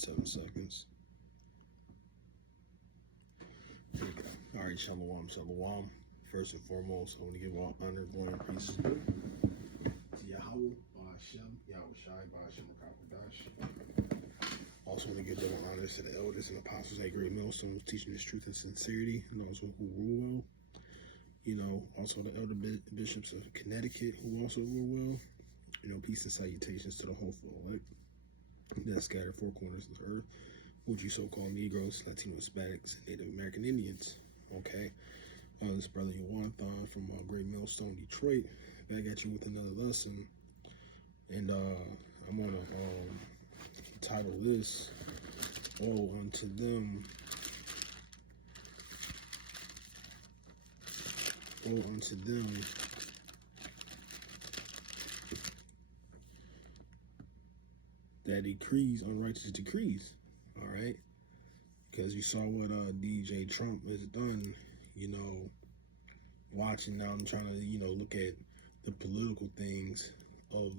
7 seconds. There we go. All right, shalom, shalom. First and foremost, I want to give all honor, glory, and praise to Yahweh, Ba'ashem, Yahweh Shai, Ba'ashem, Rakapadash. Also want to give double honors to the elders and apostles at Great Millstones, teaching this truth and sincerity, and also who rule well. You know, also the elder bishops of Connecticut who also rule well. You know, peace and salutations to the hopeful elect that scattered four corners of the earth, which you so-called Negroes, Latino, Hispanics, and Native American Indians. Okay, this brother Yuanthon from Great Millstone, Detroit, back at you with another lesson, and I'm gonna title this "Woe unto them, woe unto them that decrees unrighteous decrees." All right, because you saw what DJ Trump has done. You know, watching now, I'm trying to look at the political things of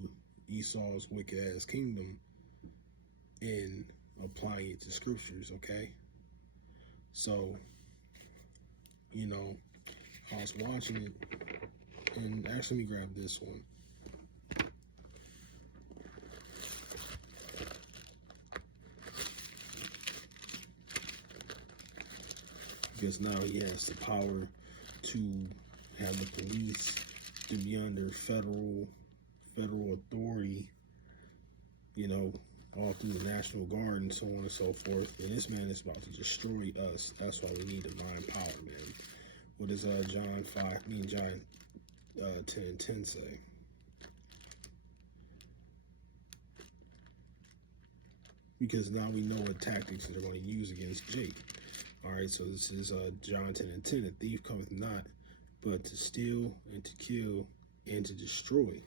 Esau's wicked ass kingdom and applying it to scriptures. Okay, so I was watching it, and actually, let me grab this one. Because now he has the power to have the police to be under federal authority, all through the National Guard and so on and so forth. And this man is about to destroy us. That's why we need divine power, man. What does John 10 and 10 say? Because now we know what tactics they're going to use against Jake. All right, so this is John 10 and 10. A thief cometh not, but to steal and to kill and to destroy.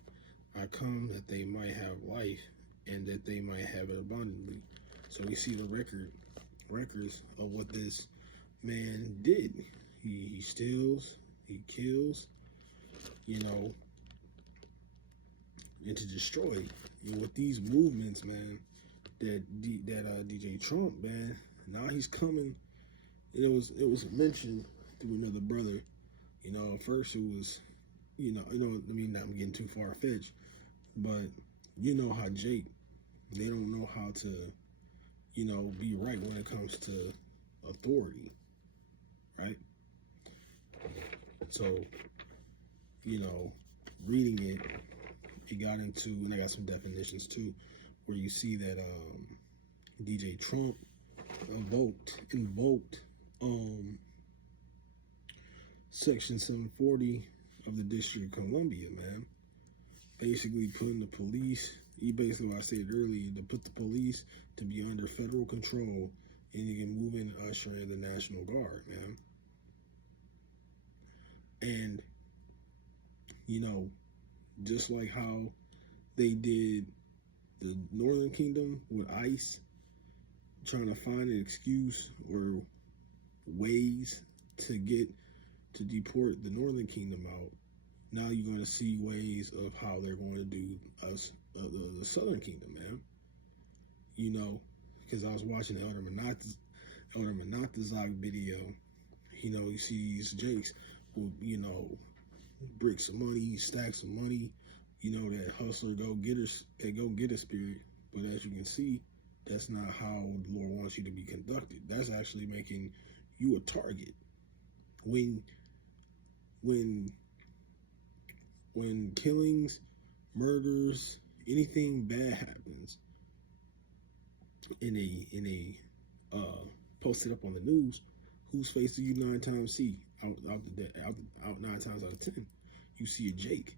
I come that they might have life and that they might have it abundantly. So we see the records of what this man did. He steals, he kills, and to destroy. And with these movements, man, that DJ Trump, man, now he's coming. It was mentioned through another brother. At first it was, I'm getting too far-fetched, but how Jake, they don't know how to, be right when it comes to authority, right? So, reading it got into, and I got some definitions too, where you see that DJ Trump invoked Section 740 of the District of Columbia, man. Basically putting the police, what I said earlier, to put the police to be under federal control, and you can move in and usher in the National Guard, man. And, just like how they did the Northern Kingdom with ICE, trying to find an excuse or ways to deport the Northern Kingdom out. Now you're going to see ways of how they're going to do us, the Southern Kingdom, man. Because I was watching the Elder Menatazak video. You see these Jakes who, bricks of money, stacks of money, that hustler go-getter spirit. But as you can see, that's not how the Lord wants you to be conducted. That's actually making you a target. When killings, murders, anything bad happens in a posted up on the news, whose face do you 9 times see? Out 9 times out of 10, you see a Jake.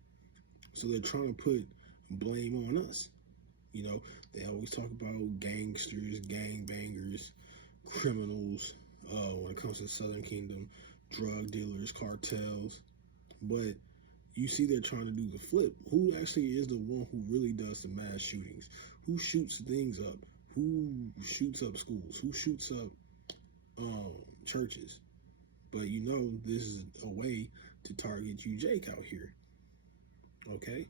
So they're trying to put blame on us. They always talk about gangsters, gangbangers, criminals, when it comes to the Southern Kingdom, drug dealers, cartels. But you see they're trying to do the flip. Who actually is the one who really does the mass shootings? Who shoots things up? Who shoots up schools? Who shoots up churches? But this is a way to target you, Jake, out here. Okay?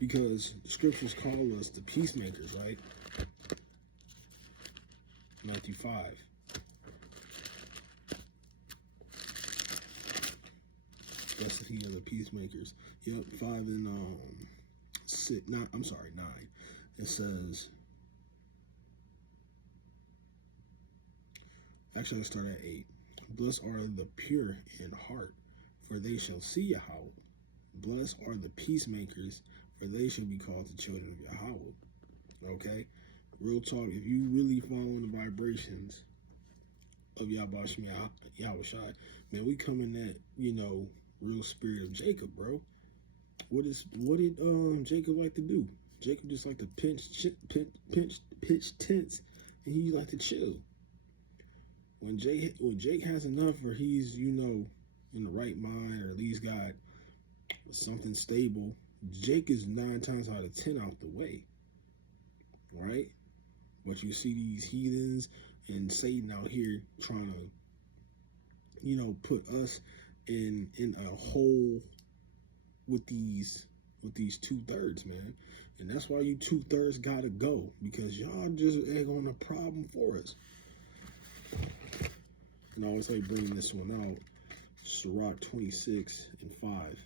Because the scriptures call us the peacemakers, right? Matthew 5. Blessed he are the peacemakers. Yep, 5 and 6. I'm sorry, 9. It says, actually, let's start at 8. Blessed are the pure in heart, for they shall see Yahweh. Blessed are the peacemakers, for they shall be called the children of Yahweh. Okay? Real talk, if you really following the vibrations of Yahweh Shai, man, we come in that, real spirit of Jacob, bro. What did Jacob like to do? Jacob just like to pitch tents, and he like to chill. When Jake has enough, or he's in the right mind, or at least got something stable, Jake is 9 times out of 10 out the way, right? But you see these heathens and Satan out here trying to, put us in a hole with these 2/3, man. And that's why you 2/3 gotta go, because y'all just egg on a problem for us. And I always like bringing this one out. Sirach 26 and 5.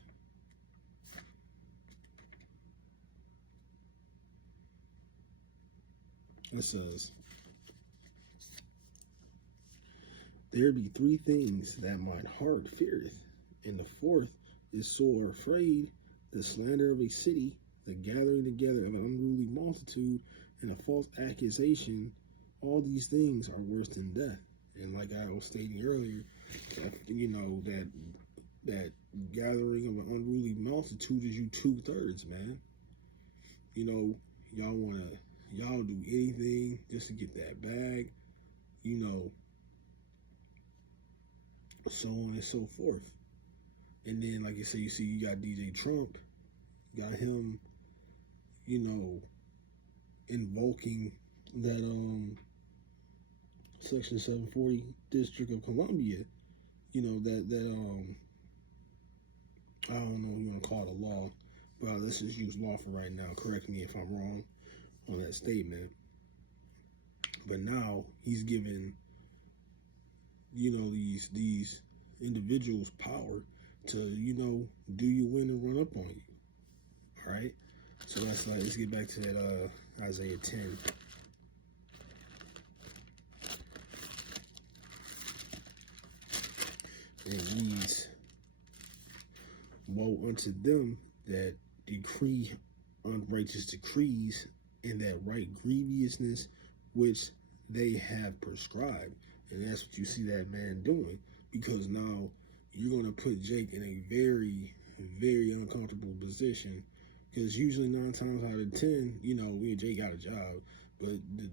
It says, there be 3 things that mine heart feareth, and the 4th is sore afraid, the slander of a city, the gathering together of an unruly multitude, and a false accusation. All these things are worse than death. And like I was stating earlier, that gathering of an unruly multitude is you 2/3, man. Y'all do anything just to get that bag, so on and so forth. And then, like you say, you got DJ Trump, you got him, invoking that Section 740 District of Columbia, that I don't know if you want to call it a law, but let's just use law for right now. Correct me if I'm wrong on that statement. But now he's giving, these individuals power to, do you win and run up on you. All right. So let's get back to that Isaiah 10. And it reads, woe unto them that decree unrighteous decrees, and that right grievousness which they have prescribed. And that's what you see that man doing, because now you're going to put Jake in a very, very uncomfortable position, because usually 9 times out of 10, me and Jake got a job, but the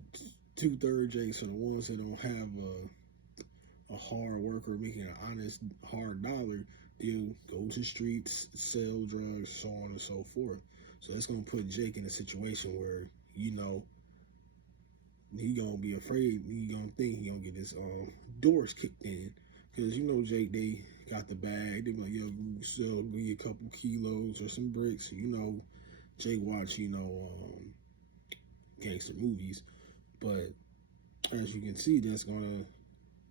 2/3 Jakes are the ones that don't have a hard worker making an honest, hard dollar. They'll go to streets, sell drugs, so on and so forth. So that's going to put Jake in a situation where, he going to be afraid. He going to think he going to get his doors kicked in. Because, Jake, they got the bag. They be like, yo, you sell me a couple kilos or some bricks. Jake watch, gangster movies. But as you can see, that's going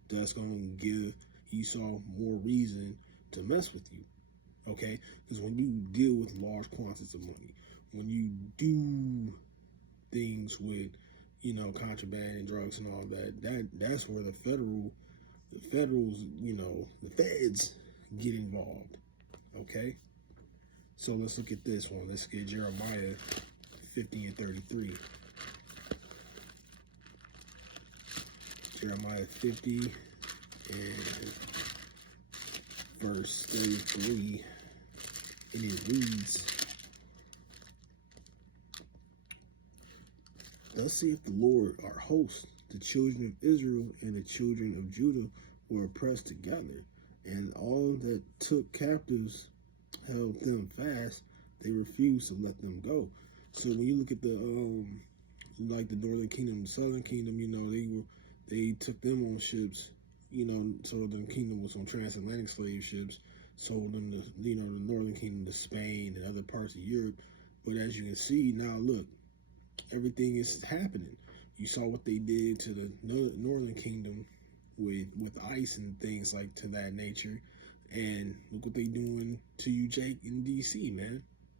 to give Esau more reason to mess with you. Okay? Because when you deal with large quantities of money, when you do things with, contraband and drugs and all that's where the federals, the feds get involved. Okay? So let's look at this one. Let's get Jeremiah 50 and 33. Jeremiah 50 and verse 33. And it reads, thus saith the Lord our host, the children of Israel and the children of Judah were oppressed together, and all that took captives held them fast. They refused to let them go. So when you look at the like the northern kingdom, the southern kingdom, they took them on ships. Southern kingdom was on transatlantic slave ships, sold them to the northern kingdom to Spain and other parts of Europe. But as you can see now, look, everything is happening. You saw what they did to the Northern Kingdom with ICE and things like to that nature, and look what they doing to you, Jake, in DC, man.